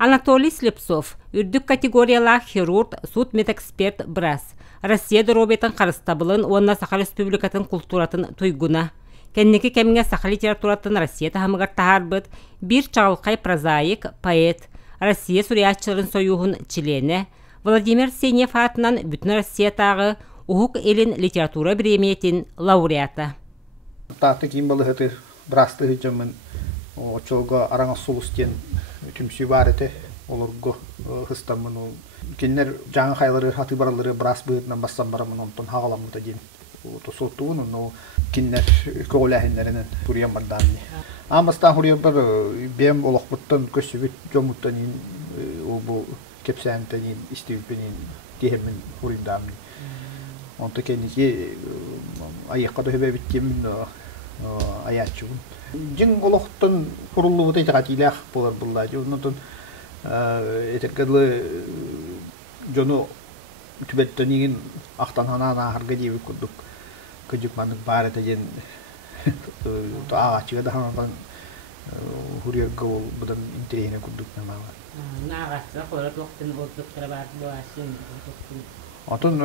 Анатолий Слепцов, үрдік категориялах хирург, судмедэксперт брас. Россия дробетін қарыстабылын, онна Саха Республикатын культуратын туйгуна. Кәннекі кәміңе Саха литературатын Россия тахамығар тахарбыт, бір чағылқай прозаик, поэт, Россия сурьячыларын союғын чилені, Владимир Сенев атынан бүтін Россия тағы ұхық елін литература премиятин лауреата. Таты ким было это брасты жаман очолга араңа сулустен түмсү бар эте олорго хыстамын кинер жаңа хайлары хаты баралары брас быытынан бассан барамын онтон хагаламыта ден тосотуун но кинер колахиннеринен турьян барданни амастан хурья бар бем олохбуттан көсүбүт жомуттанин бу кепсантанин истибинин дехемин хуридамни онто кеники аяққа да хөбе биттемин аячун жин голохтон куруллубут этагатилах болар булла жонотон этекеле жону түбеттөнигин актанана ахарга диби кудук көжүк манык бар этеген агачыга да ханан хурьерга ол будан интерене кудук намага нагатса корот октун болдук тарабар буасын Atın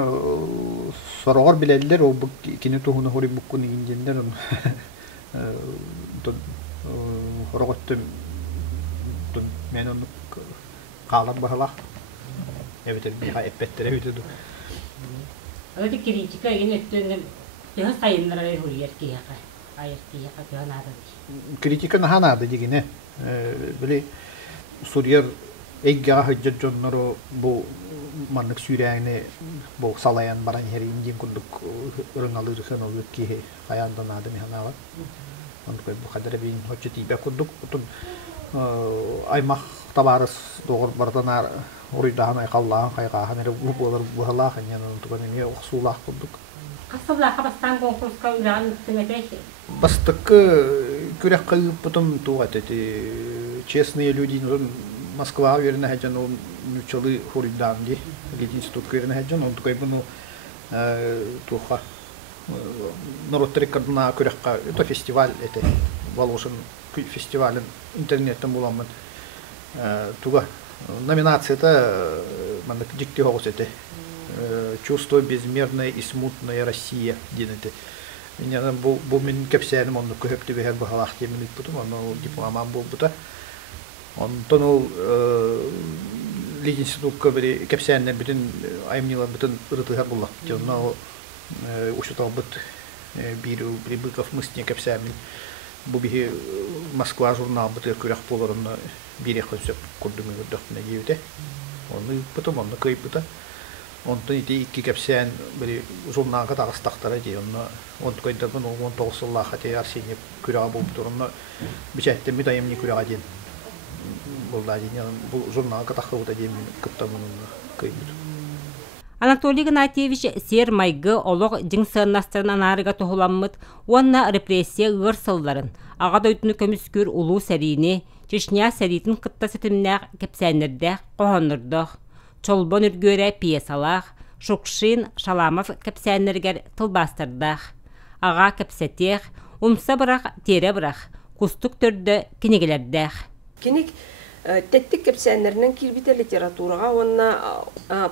sorular bilediler o bu kini tuhunu hori bukun injender ton rogottun ton men onu kalan bahala evet bir ha epettere bitiyordu. Öyle kritika yine tünden daha sayınlara huriyet ki ya ayet ki ya kanada. Kritika nahanada digine böyle Suriye Egga hıccat jonları bu manlık süreyane bu salayan baran her injin kunduk ırınalır kanal ki hayandan adım hana var. Onu bu kadar bir hoşçeti be kunduk tutun aymak tabarız doğru bardanar orada hanay kallan kayga hanere bu olur bu hala hanyan tutun ne usulah kunduk. Kasabla kabastan konkurs kavran tümete. Bastık kürek kayıp tutum tuğat eti честные люди Москва уверена хаджан он нучалы хоридамди лидинсту уверена хаджан он такой bunu туха народ рекордна курякка это фестиваль это Волошин фестиваль интернеттен буламын туга номинация это мандык дикти хогус это чувство безмерной и смутной Россия динете меня бу мен кепсеним он көптү бер бахалах темин бутум оно дипломам бу бута Ondan o Liginstitut'a böyle kepsenler bütün ayımnilar bütün ırıtılar bulak. Ondan o uçutal bit bir bıkaf mıstıya kepsenmin. Bu bir Moskva jurnal bit kürek polarında bir konsept kurdum gördüğümde gibiydi. Onu bütün onu kayıpta. Ondan iki kepsen böyle jurnal kadar astaklara diye onu koydu bunu 19 yıllar hatta Arseniyep kürek bu durumda bir şeyde müdayimli kürek diye. Bu журнал катаховда демен кыттамынын кыйбыт. Анатолий Гнатьевич сер майгы олог жиңсыннастырын анарыга тухуламмыт, уанна репрессия ырсылларын, ага дойдуну көмүскүр улуу сәрини, Чечня сәритин кытта сетимнәк кепсәннердәк кохоннырдық, чолбон үргөрә пьесалах, Шукшин, Шаламов кепсәннергер тылбастырдақ, ага кепсәтех, умса бырак, тере бырак, кустук төрдө кинегелердәк. Киник теттик кепсәннәрнән кирбите литературага онна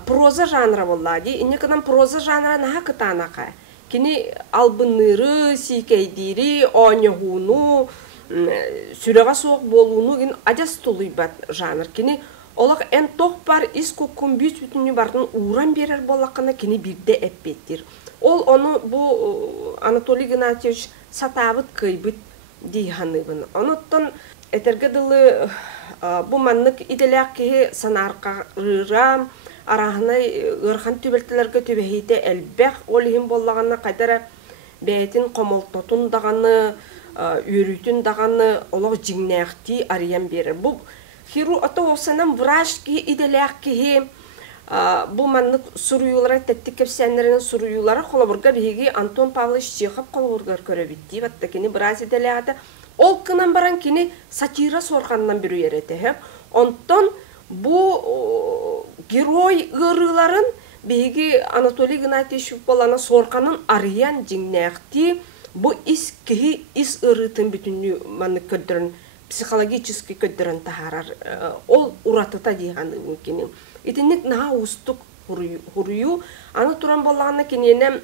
проза жанры буллади. Инекадан проза жанры наха кытанака. Кини албыныры, сикейдири, оньгуну, сүрәгә суык болуну ин аҗас тулыйбат жанр. Кини олак эн тох бар иску кумбис бүтүнү бардын уран берер болакына кини бирде эппеттир. Ол оны бу Анатолий Гнатьевич сатабыт кыйбыт дийханыбын. Оноттон Этергедылы bu manlık idelek ki sanarka rıram arahına ırhan tübeltilerge tübehide elbek olihim bollağına kadar beytin komoltotun dağını yürütün dağını olaq jignekti arayan verir. Bu hiru ata olsanın vraj ki idelek ki bu manlık suruyulara tettik kepsenlerinin suruyulara kolaburga bihigi Anton Pavlovich Çekhov kolaburga körebitti. Vattakini biraz idelekte Ol kınan baran kini satira sorgandan biri yerete. Ondan bu Герой ырыларын беги Анатолий Гнатьевич болана сорканын арыян жиңнәкти бу ис кихи ис ырытын бүтүнү маны көдөрүн психологически көддөрөн тахарар ол уратыта дийган мумкин. Итинник наха устук хурую аны туран боллагана кенене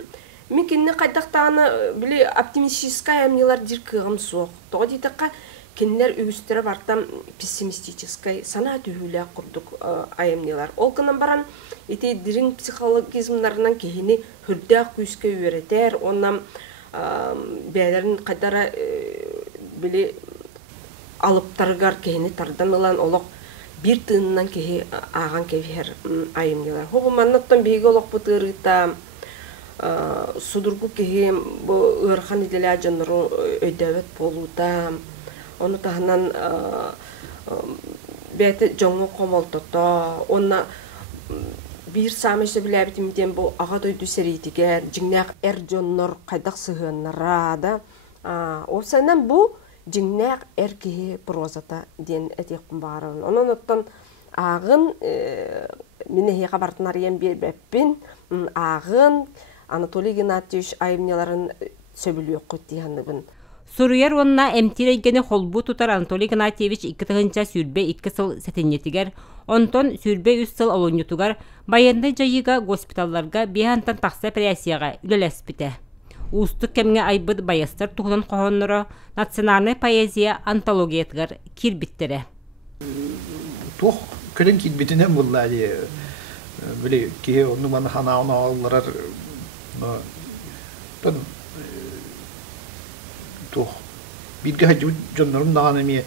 мен кенне кайдактаны биле оптимистическая амнилар диркыгым соқ. Тоо дитакка кеннер үгүстөрө бартам пессимистической сана түйүлө курдук аямнилар. Ол кынан баран ити дирин психологизмнарынан кehini хүрдәк күскө үйрөтер, оннан бәлерин кадара биле алыптаргар кehini тардан ылан олок бир тыыннан кеһи аган кевер аямнилар. Хобуманнаттан беге олок бутырыта судургу кеһи бу ырхан иделя жанру өйдөбөт болута. Onu tahanan bete jongo komoltoto onna bir sameşte bilebitimden bu ağa doydu seriydiger jingnak jonnor qaydak sığınlara da o senden bu jingnak erkeği prozata den etek barın onun ottan ağın mine habartnar yem bir beppin ağın Anatoliy Ignatievich aymnyaların söbülüyor qutdiyanыбын. Сурuyar онна эмтирейгени холбу тутар Анатолий Игнатьевич 2 тыгынча сүрбе 2 сыл сетеннетигер, онтон сүрбе 3 сыл олонютугар баяндай жайыга госпиталларга биһантан тақса операцияга үлелеспите. Устук кемге айбыд баястар туһунан кохонноро национальный поэзия антологиятыгар кирбиттере. Тух көлен кирбитинен буллади биле ки onu bana hana alırlar tuh bir gece canlarım dağını mi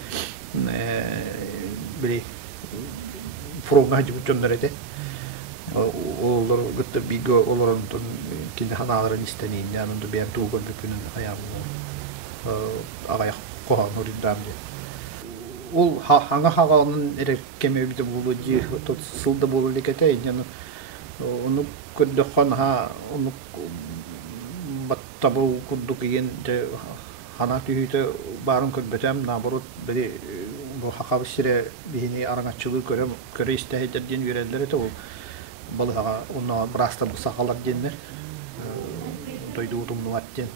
bile program hacı canları de olur gitti bir go olurun kendi hanaların istenin yanında bir tuğ gördüğünün ayağımı ağaya kohan oridam de ol hangi havanın erkeğe bir de bulucu tot sılda bulur dikete yani onu ködükan ha onu battabu kuduk yiyen de hana tühüte barın ködbetem naborut beri bu hakabışire bihini arangatçılığı köre istehecek diyen verenlere de o balığa ona brasta bu sakalar diyenler doydu utumlu at diyen.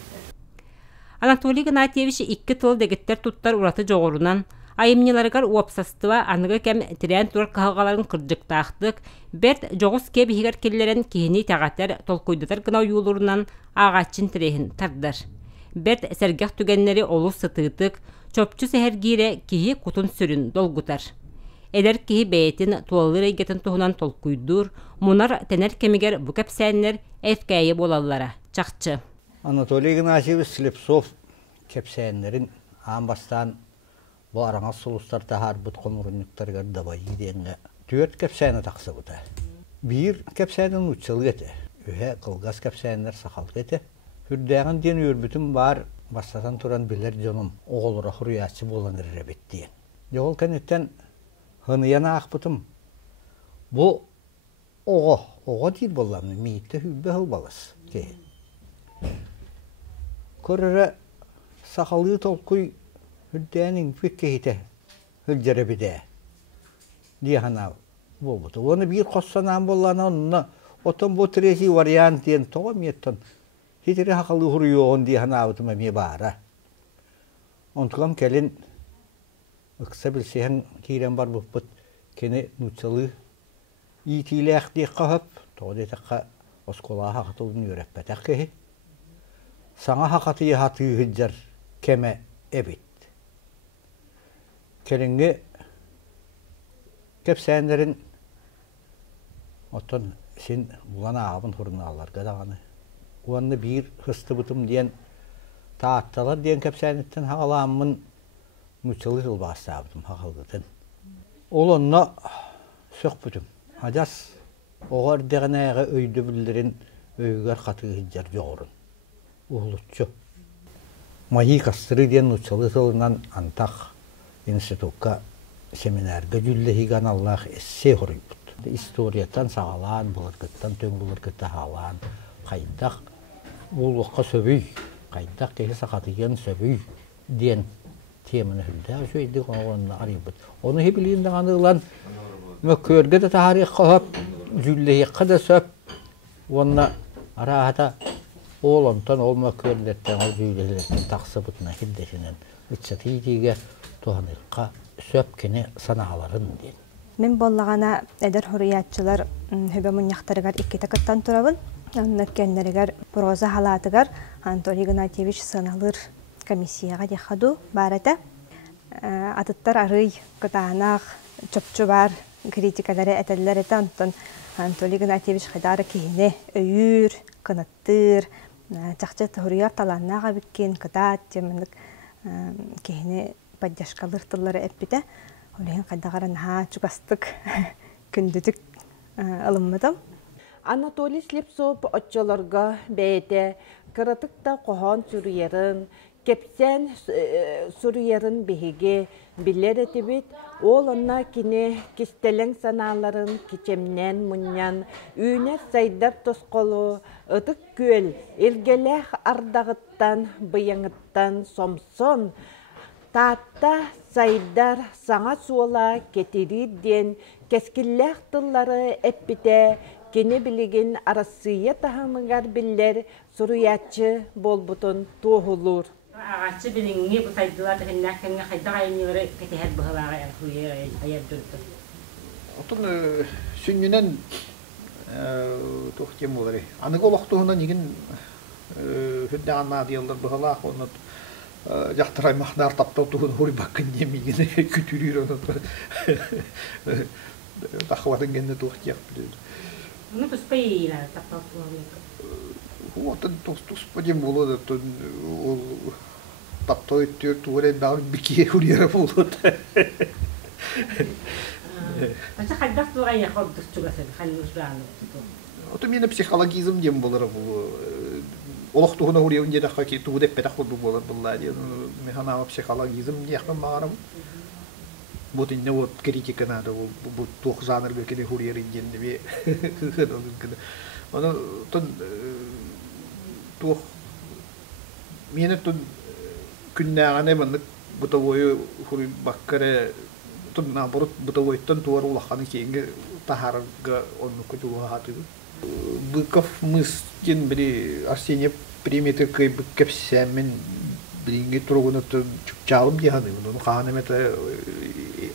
Anatoliy Ignatьевич 2 tıl degitler tuttar uratı joğurunan ayımnyalargar uapsastıva anıgı kem tiren turar kahagaların kırcıktağıtık bert joğuz keb higar kelleren kihini tağatlar tolkuydatar gınav yolurundan ağaçın tirehin tardır. Bert sergah tügenleri olu sıtıtık, çöpçü seher gire kihi kutun sürün dolgutar. Eder kihi beyetin tualı reygetin tuhunan tolkuydur, munar tener kemiger bu kepsenler efkaya bolallara, çakçı. Anatoliy Ignatьевич Slipsov kepsenlerin ambastan bu arana sulustar tahar but konurunluklar garda bayı denge. 4 kepseni taksı bu da. Bir kepsenin uççalı ete. Ühe kılgaz kepsenler sakal ete. Hürdağın den örbütüm var bastatan turan bilir canım oğulura hurriyatçı bolanır rebet diyen. Yol kanetten hınıyana akbıtım. Bu oğa değil bolanı miyitte hübbe hıl balas. Körere sakalı tolkuy hürdağının fikkehite hülcere bide diye hana bulbudu. Onu bir kossanan bolana onunla oton bu tresi varyant diyen toğum yetton. Hitiri hakalı huruyor diye hana avutuma mi bara. Ontukam kelin ıksa bilsehen kiren bar buput kene nutsalı itiyle akdiye kahıp toğde takka oskolağa hakatılını yörepetek kehi. Sana hakatıyı hatıyı hıccar keme ebit. Kelinge kepsenlerin oton sen bulana ağabın hurunu ağlar gadağını. Uanlı bir hıstı bıtım diyen taattalar diyen kepsenitten hağalamın müçalı yıl bastı hağalgıdın. Olonla sök bütüm. Adas oğar değneğe öydü bildirin öyger katı hıccar yoğurun. Uğulutçu. Mahi kastırı diyen müçalı yılından antak institutka seminerge cüllehigan Allah esse horibut. İstoriyatan sağalan, bulurgıttan tön bulurgıtta hağalan, kaydak ulukka söbüy, kaydak kehi sakatıyan söbüy diyen temini hülde. Şöydik onu arayıbut. Onu hebiliğinden anılan mökkörge de tarih kahıp, cüllehikka da söp, onunla arahata oğlantan ol mökkörletten, o cüllehletten taksıbıtına hiddesinin. Ütsatiydiğe туһаныкка сөп кини санааларын ден. Мен боллагана эдер хуриятчылар хөбө муньяктарыгар икките кыттан турабын. Анны кеннеригер проза халатыгар Анатолий Игнатьевич сыналыр комиссияга дехаду барата. Атыттар арый кытаанах чопчубар критикалары этеллер этантон Анатолий Игнатьевич хидары кихине өйүр, кынаттыр, чакча хурияр таланнага биккен кытаат темендик кихине поддержкалыр тыллары эппите. Олеген кайдагарын чугастык күндүтүк ылыммытым. Анатолий Слепцов отчолорга бейте кыратыкта кохон сүрүерин, кепсен сүрүерин беһиге билер этибит, ол онна кини кистелең санааларын кичемнен муньян, үйне сайдар тосколу, ытык күөл, илгелех ардагыттан, быяңыттан сомсон, таатта сайдар саңа суола кетирир ден, кескиллех тыллары эппите, кені білеген арасыя тахамыгар биллер суруячы болбутун туохулур. Ағачы біліңге бұл сайдылар тәкеннәккенге қайдақ айынылары кетехер бұғылаға аяр жүрді. Отын сүннінен тоқтем олары. Анық олақтығына неген хүнде анна дейалдар бұғылақ, оны жақтырай мақнар таптау тұғын хұры бақын немеген күтірір оны тақыватын кенде тоқтияқ біледі. Оны тұспайыйлар таптау тұғын. Отын тұспадем болады, ол таптау өттер туғырен бағын біке хұрері болады. Қанша қайдақ тұға яқырдық жүгасады, қанымыз бағаны. Отын мені психологизм дем болар бұл. Олық тұғына хұревін деді қаки туғы деп бәтақ болу болар бұлла. Механава психологизм деяқпен бағарам. Вот инне вот критика надо, вот тух жанр бекене хурьер инденде бе. Оны тон тух мене тон күннәгәне бандык бутовой хури баккаре тон наоборот бутовой тон туар улаханы кейинге тахарга онны көтүгө хаты. Быков мыстин бери Арсений приметы кай быккепсәмен биринге тургуна чупчалым дияны. Оны ханемете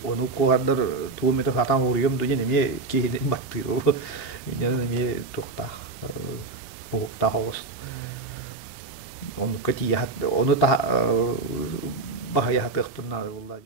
onu kuardır tuğumete hatan vuruyorum diye neme kehinin battı o yani neme tuhta buhta havas onu kötü ya onu ta bahaya hatıktın nalı vallahi